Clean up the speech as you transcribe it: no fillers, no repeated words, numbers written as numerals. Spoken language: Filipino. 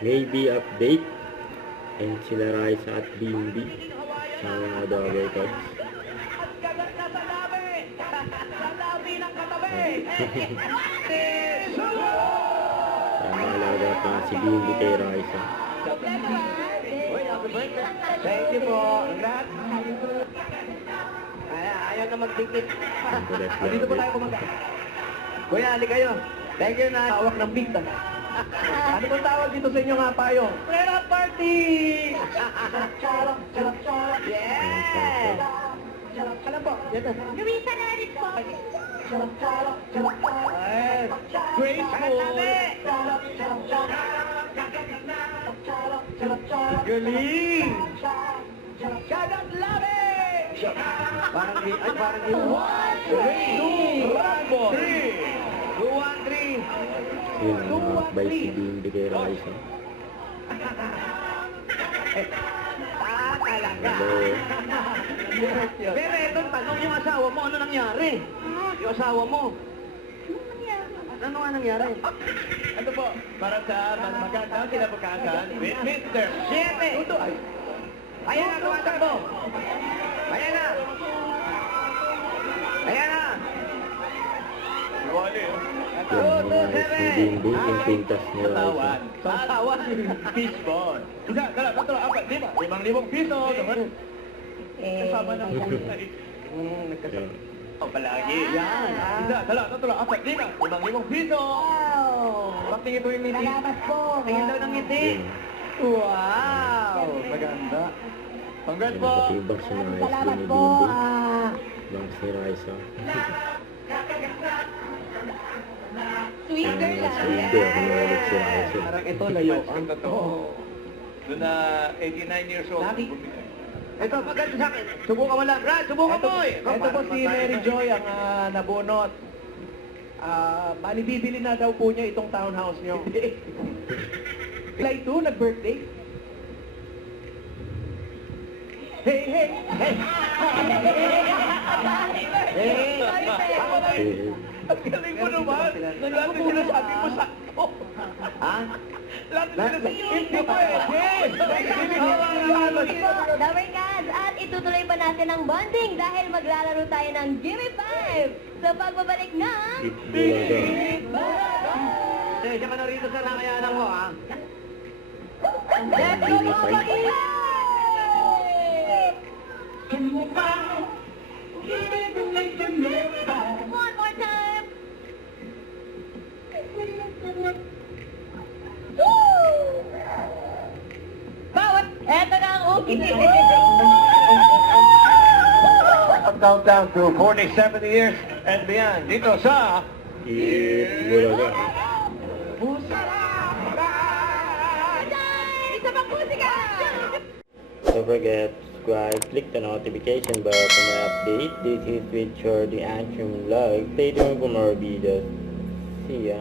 maybe update. And sila Raisa at Bimbi sa mga double cards. Malaga pa si Bimbi kay Raisa. Thank you po. Congrats. Ayaw na magdikit. Dito po tayo kumaga. Kuya, hali kayo. Thank you na hawak ng beat. Ano pong tawag dito sa inyo nga payo? Prera party! Yeah! Alam po, dito. Luisa na rin po. Graceful! Galing! Kagat labi! Parang di, ay parang di. 1, 2, 3. Yun ang nakakbay si Bimbi kay Raisa. Talaga. Hello. Pero itong tanong, yung asawa mo, ano nangyari? Yung asawa mo. Ano nga nangyari? Ano po, para sa mas magandang kinabukasan with Mr. Siete. Ayan na, tumatakbo. Ayan na. Ayan na. Wali. Yan ang mga si Bimbi, yung pintas ni Raisa. Satawan. Fishball. Isa, dala, tatlo, apat, 5,000 piso. Kasama ng nagkasama. Oh, palagi. Yan. Isa, dala, tatlo, apat, 5,000 piso. Wow. Pagtingin po yung ngiti. Salamat po. Tingin daw ng ngiti. Wow. Maganda. Congrats po. Nakatibak si Raisa Salamat ni po. Bimbi. Bang si Raisa. Sweet girl Mas ah. hindi ako nawalit si Raisa. Parang ito layo. Ang totoo. Doon na 89 years old. Ito, maganda sa akin. Subukan mo lang. Brad, subukan mo eh. Ito po si Mary Joy ang nabunot. Bali, bibili na daw po niya itong townhouse niyo. July 2, nag-birthday. Hey, hey, hey! Hey! Ang galing mo naman! Lahat yung sinasabi mo sakto! Ha? Lahat yung sinasabi mo! Hindi pwede! Dabber Cats, at itutuloy pa natin ang bonding dahil maglalaro tayo ng Gimme 5 sa pagbabalik ng Bulaga. Bulaga! Diyan ka na rito sa nakayanan mo, ha? Let's go mga mag-iway! One more time! Woo! Bawat, eto na ang uking. A countdown to 47 years and beyond. Dito sa... Bulaga. Isa pang musika! Don't forget, subscribe, click the notification bell for my update. This is with Shorty Antrim Vlog. Stay tuned for more videos. See ya.